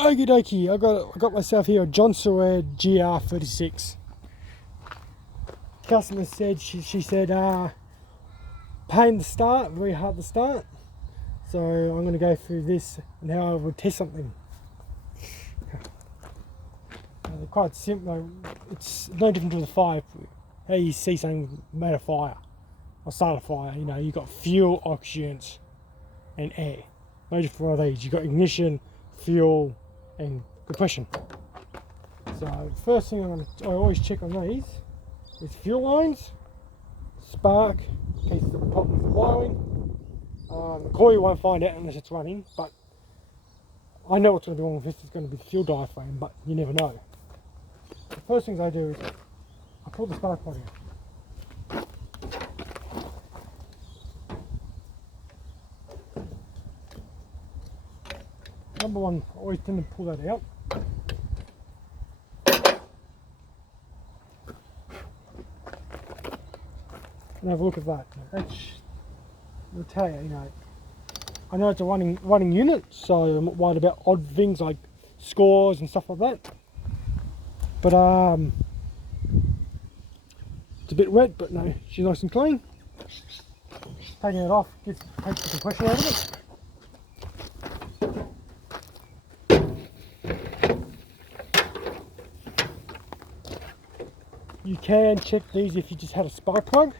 Okie dokie, I got myself here a Johnsored GR36. Customer said, she said, pain to start, very hard to start. So I'm going to go through this and how I would test something. They're quite simple. It's no different to the fire. How you see something made of fire or start a fire. You know, you've got fuel, oxygens, and air. No different from these. You've got ignition, fuel, and compression. So first thing I always check on these is fuel lines, spark, in case there's a problem with the wiring. The coil won't find out unless it's running, but I know what's going to be wrong with this. It's going to be the fuel diaphragm, but you never know. The first things I do is I pull the spark plug out. Number one, I always tend to pull that out. And have a look at that. I'll tell you, I know it's a running unit, so I'm not worried about odd things like scores and stuff like that. But it's a bit wet, but no, she's nice and clean. Taking it off takes the compression out of it. You can check these if you just had a spark plug.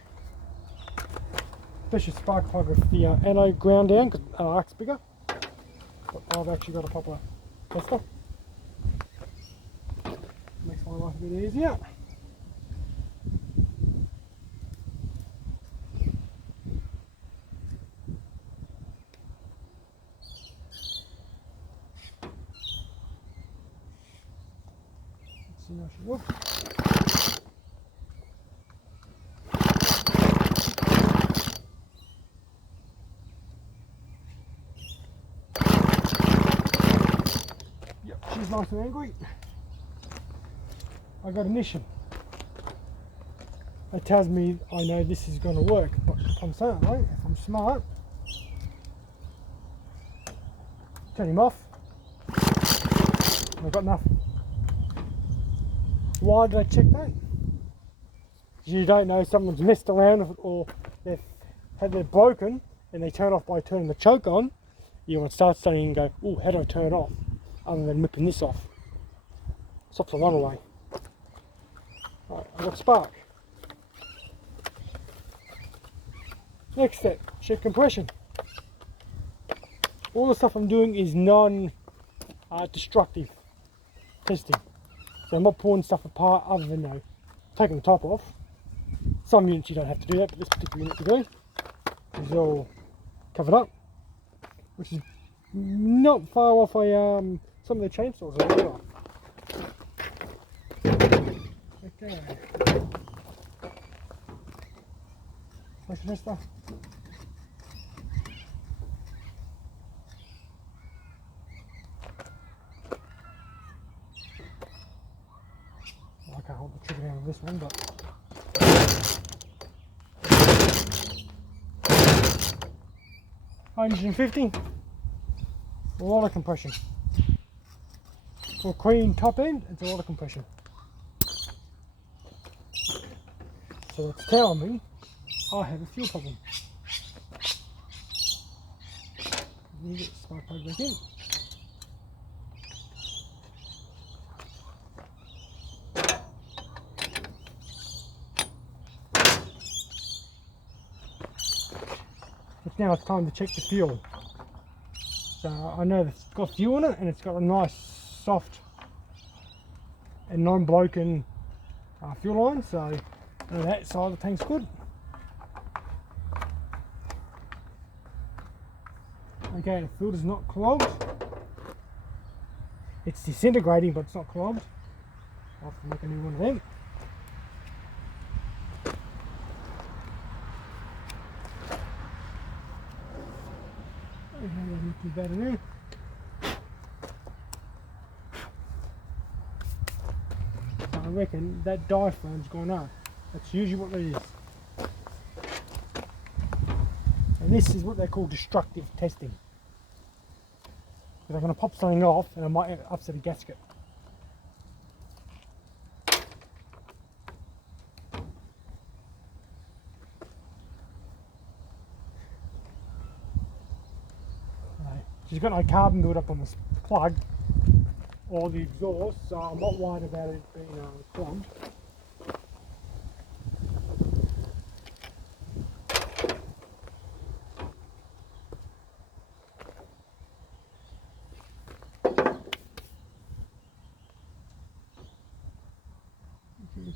Especially spark plug with the anode ground down because the arc's bigger. But I've actually got a proper tester. Makes my life a bit easier. Let's see how she looks. She's nice and angry. I got ignition. It tells me I know this is going to work, but if I'm smart, right? If I'm smart, turn him off. I've got nothing. Why did I check that? You don't know someone's messed around with it, or they've had it broken and they turn off by turning the choke on. You want to start studying and go, oh, how do I turn it off? Other than ripping this off. Stops the runaway. Right, I've got spark. Next step, check compression. All the stuff I'm doing is non-destructive testing. So I'm not pulling stuff apart other than taking the top off. Some units you don't have to do that, but this particular unit you do. It's all covered up, which is not far off some of the chainsaws as well. Okay. Pressure tester. I can't hold the trigger down on this one, but 150. A lot of compression. For a clean top end, it's a lot of compression. So it's telling me I have a fuel problem. Let me get the spark plug back in. But now it's time to check the fuel. So I know it's got fuel in it and it's got a nice soft and non-broken fuel line, so I know that side of the tank's good. Okay, the filter's not clogged. It's disintegrating, but it's not clogged. I'll have to make a new one of them. Not too bad in there. So I reckon that diaphragm's gone up. That's usually what it is. And this is what they call destructive testing. because I'm going to pop something off and I might upset a gasket. She's got no carbon build up on this plug or the exhaust, so I'm not worried about it being clogged.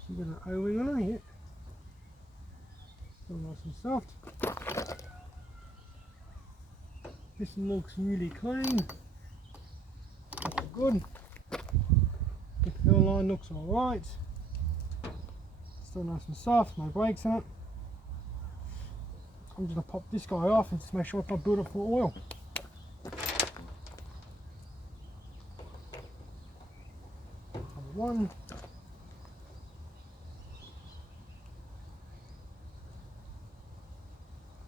She's got an O-ring on her here. Still nice and soft. This looks really clean. That's good. The fill line looks alright. Still nice and soft, no brakes in it. I'm just going to pop this guy off and just make sure it's not built up for oil. Number one.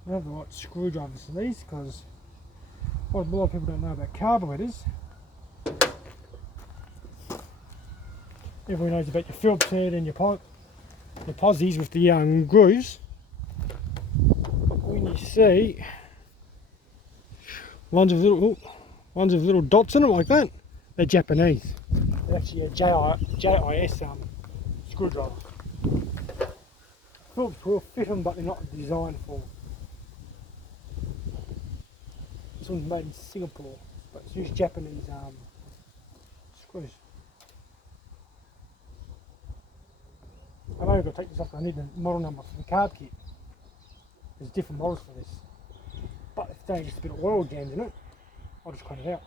I have the right screwdrivers for these because what a lot of people don't know about carburetors. Everyone knows about your Phillips head and your posies with the grooves. But when you see ones with little dots in it like that, they're Japanese. They're actually a JIS screwdriver. Phillips will fit them, but they're not designed for. This one's made in Singapore, but it's used Japanese screws. I know I've got to take this off, I need the model number for the carb kit. There's different models for this. But if there's just a bit of oil jammed in it, I'll just cut it out.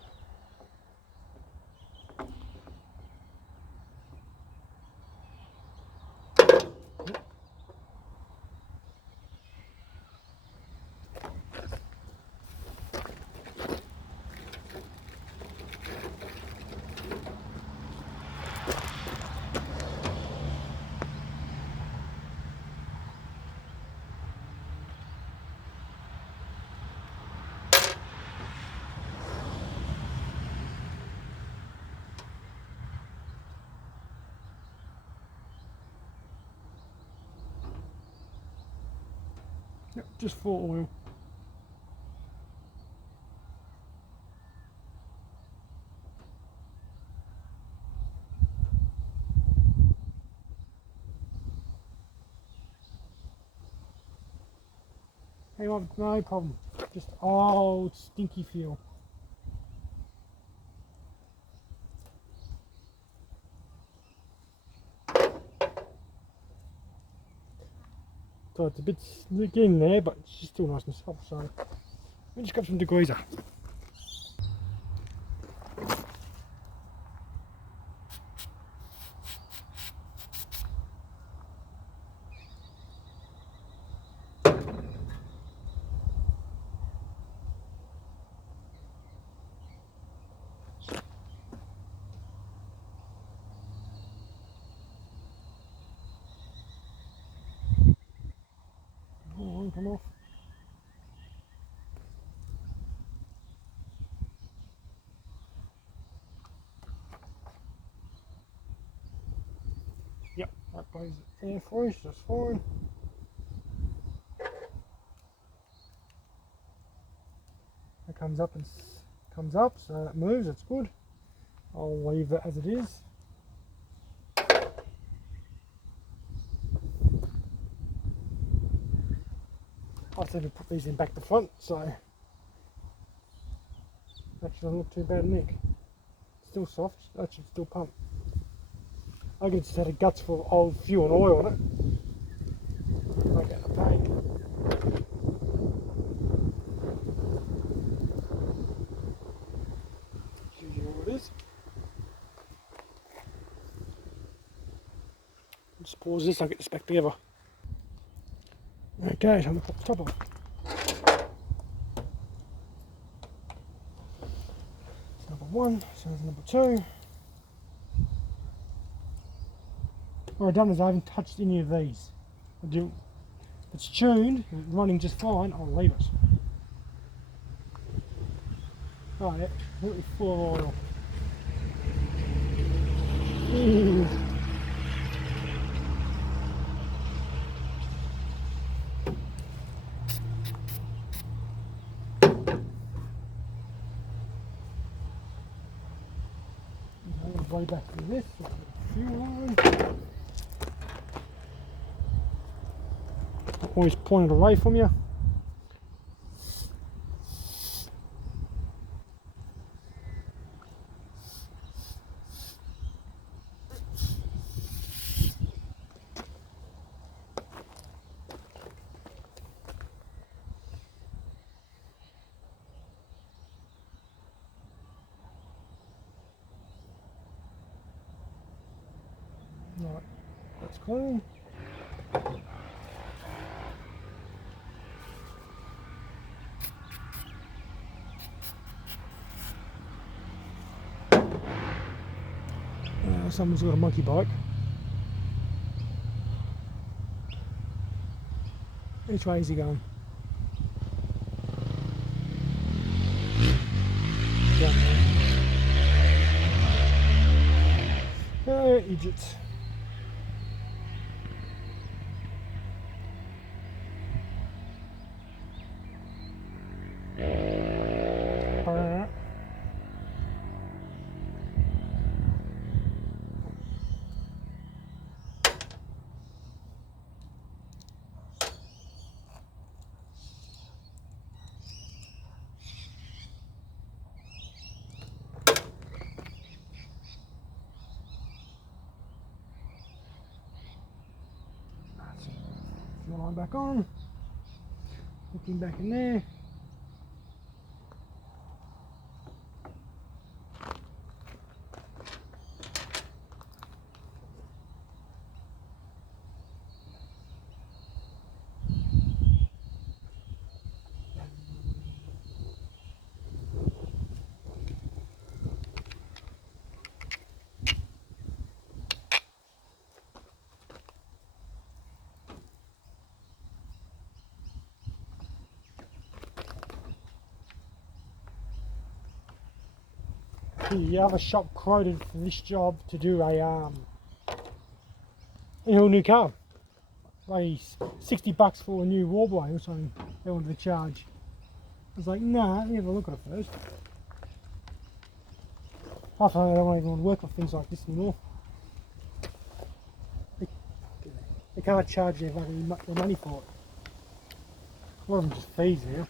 Yep, just for oil. Hey, no problem. Just old stinky fuel. So it's a bit getting there, but it's still nice and soft. So let me just grab some degreaser. Come off. Yep, that goes there for us, that's fine. It comes up and comes up, so that moves, that's good. I'll leave that as it is. I think we put these in back to front, so actually doesn't look too bad, Nick. Still soft, that should still pump. I could just had a guts full of old fuel and oil on it. Make it a pain. Shows you what it is. Just pause this, I'll get this back together. Okay, so I'm going to put the top on. That's number one, so there's number two. What I've done is I haven't touched any of these. If it's tuned, running just fine, I'll leave it. Oh yeah, completely full of oil. Ooh. I'm going to blow back to this. Fuel line. Always pointed away from you. Right, that's clean. Someone's got a monkey bike. Which way is he going? Down there. Idiots. Fuel line back on. Looking back in there. The other shop quoted for this job to do a new car, like $60 for a new warbler or something. They wanted to charge. I was like, nah, let me have a look at it first. I don't even want to work on things like this anymore. They can't charge their money for it. A lot of them just fees now.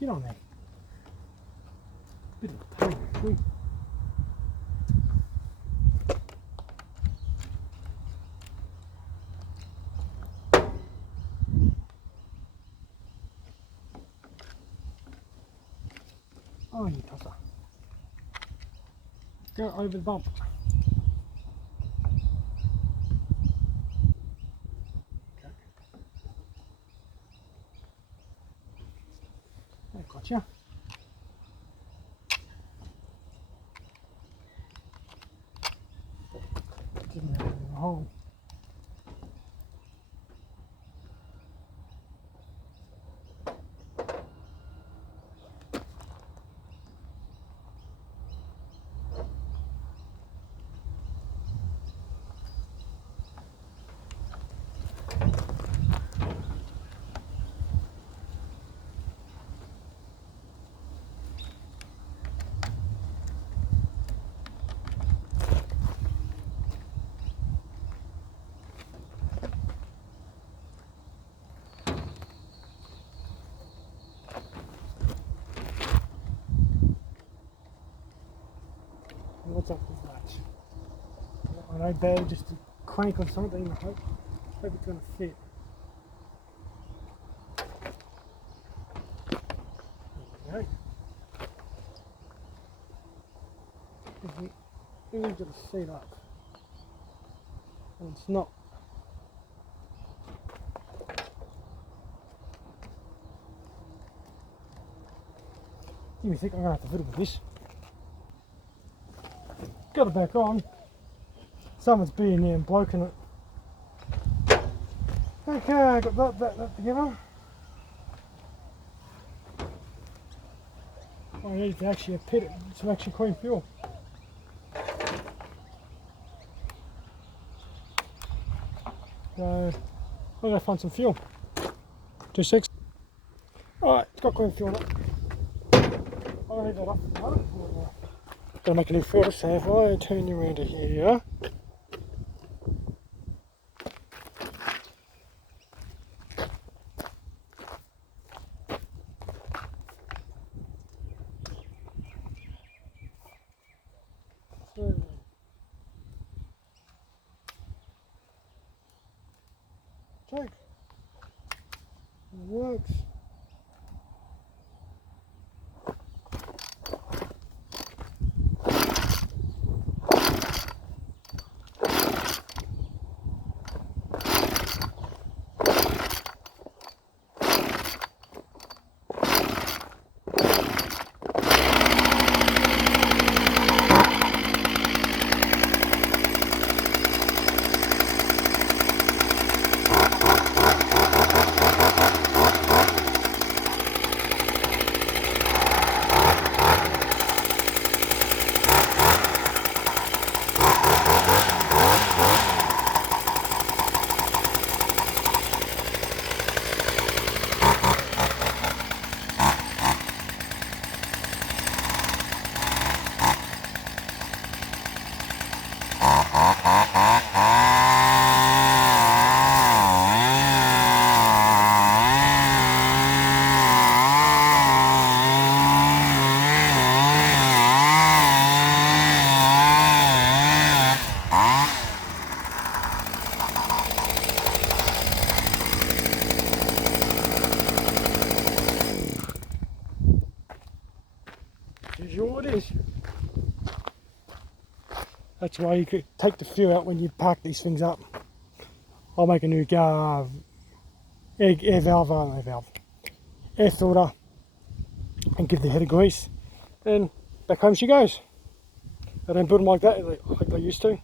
Get on there. Bit of a pain, actually. Oh, you tosser. Go over the bump. Okay. I gotcha. Didn't have it in the hole. What's up with that? I know better just to crank on something. I hope it's going to fit. There we go. Easy to set up. And it's not Give me a sec, I'm going to have to fiddle with this. Got it back on. Someone's being there and bloking it. Okay, I got that together. I need to actually pit it, some actually clean fuel. So, I'm going to find some fuel. 2 seconds. Alright, it's got clean fuel in it. I'm going to leave that off for the moment. Gotta make a new filter, so if I turn you around to here. Check. It works. What it is. That's why you could take the fuel out when you park these things up. I'll make a new air filter, and give the head a grease, and back home she goes. I don't build them like that like they used to.